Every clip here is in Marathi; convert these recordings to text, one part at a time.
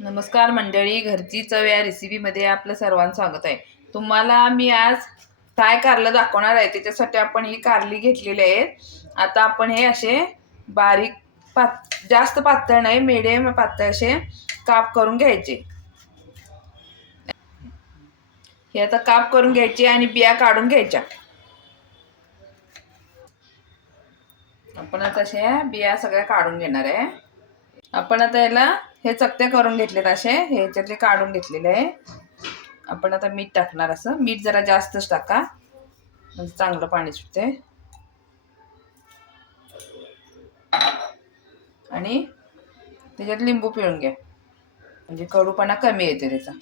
नमस्कार मंडळी, घरची चव या रेसिपीमध्ये आपलं सर्वांचं स्वागत आहे. तुम्हाला मी आज फ्राय कारलं दाखवणार आहे. त्याच्यासाठी आपण ही कारली घेतलेली आहेत. आता आपण हे असे बारीक जास्त पातळ नाही, मिडियम पातळ असे काप करून घ्यायचे. हे आता काप करून घ्यायचे आणि बिया काढून घ्यायच्या. आपण आता अशा बिया सगळ्या काढून घेणार आहे. आपण आता याला हे चकते करून घेतलेत, असे हे याच्यातले काढून घेतलेले आहे. आपण आता मीठ टाकणार. असं मीठ जरा जास्तच टाका म्हणजे चांगलं पाणी सुटते. आणि त्याच्यात लिंबू पिळून घ्या म्हणजे कडूपणा कमी येते त्याचा.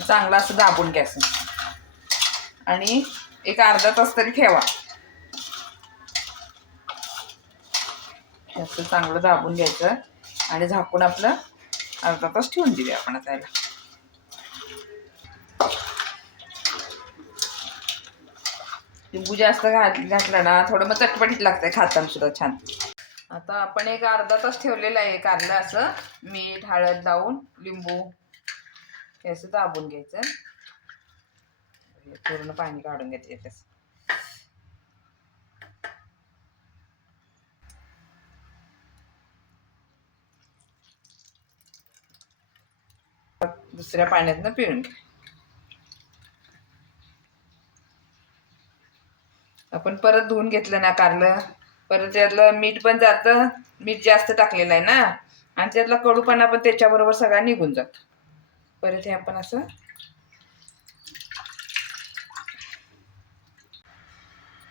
चांगलं असं दाबून घ्यायचं आणि एक अर्धा तास तरी ठेवा. असं चांगलं दाबून घ्यायचं आणि झाकून आपलं अर्धा तास ठेवून दिले आपण. आता याला लिंबू जास्त घातलं ना थोडं मग चटपटीत लागतंय खाताना सुद्धा छान. आता आपण एक अर्धा तास ठेवलेलं आहे कारलं. असं मीठ हळद लावून लिंबू हे असं दाबून घ्यायचं. पूर्ण पाणी काढून घ्यायचं त्याचं. दुसऱ्या पाण्यातनं पिळून घ्या. आपण परत धुवून घेतलं ना कारलं, परत त्यातलं मीठ पण जातं. मीठ जास्त टाकलेलं आहे ना आणि त्यातला कडूपणा पण त्याच्याबरोबर सगळा निघून जातो. परत हे आपण असं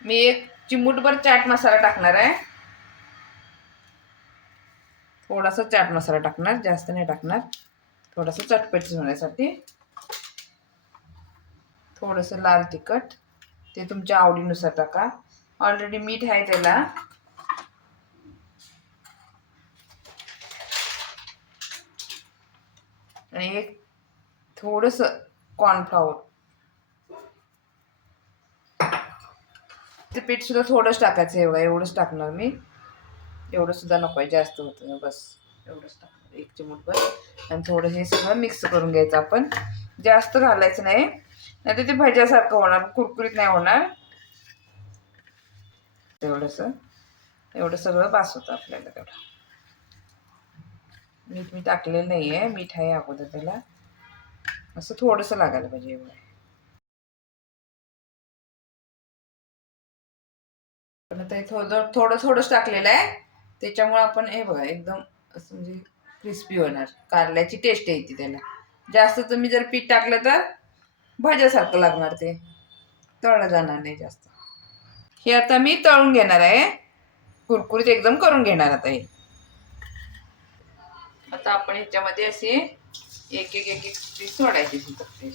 मी एक चिमूटभर चाट मसाला टाकणार आहे. थोडासा चाट मसाला टाकणार, जास्त नाही टाकणार. थोडासा चटपटीत होण्यासाठी. थोडंसं लाल तिखट, ते तुमच्या आवडीनुसार टाका. ऑलरेडी मीठ आहे त्याला. आणि एक थोडंसं कॉर्नफ्लॉवर. ते पीठ सुद्धा थोडंच टाकायचं आहे. एवढंच टाकणार मी. एवढं सुद्धा नको आहे, जास्त होतं. बस एवढंच टाकणार, एक चिमूटभर. आणि थोडं हे सगळं मिक्स करून घ्यायचं आपण. जास्त घालायचं नाही, नाहीतर ते भज्यासारखं होणार, कुरकुरीत नाही होणार. एवढं सगळं बास होतं आपल्याला. तेवढं मीठ मी टाकलेलं नाही आहे, मीठ आहे अगोदर त्याला. असं थोडंसं लागायला पाहिजे एवढं. पण आता थोडंच टाकलेलं आहे, त्याच्यामुळे आपण हे बघा एकदम असं म्हणजे क्रिस्पी होणार. कारल्याची टेस्ट येते त्याला. जास्त तुम्ही जर पीठ टाकलं तर भज्यासारखं लागणार, ते तळलं जाणार नाही जास्त. हे आता मी तळून घेणार आहे, कुरकुरीत एकदम करून घेणार आता हे. आता आपण ह्याच्यामध्ये असे एक एक एक एक पीस सोडायचे तिथे.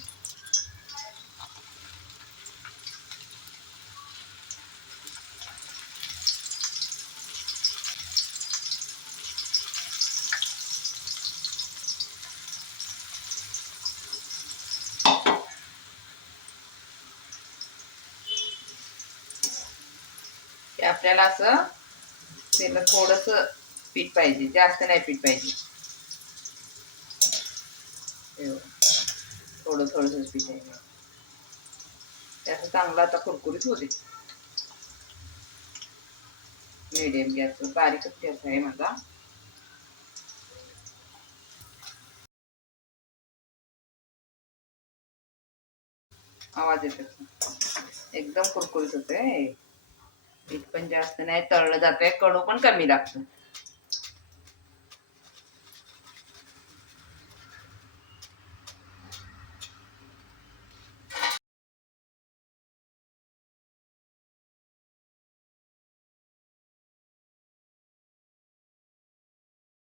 आपल्याला असं त्याला थोडंसं पीठ पाहिजे, जास्त नाही पीठ पाहिजे. थोडंसंच पीठ आहे. त्याचं चांगलं आता कुरकुरीत होते. मीडियम गॅसवर, बारीकच गॅस आहे माझा. आवाज येतो, एकदम कुरकुरीत होते. पीठ पण जास्त नाही, तळलं जातंय, कडू पण कमी लागतं.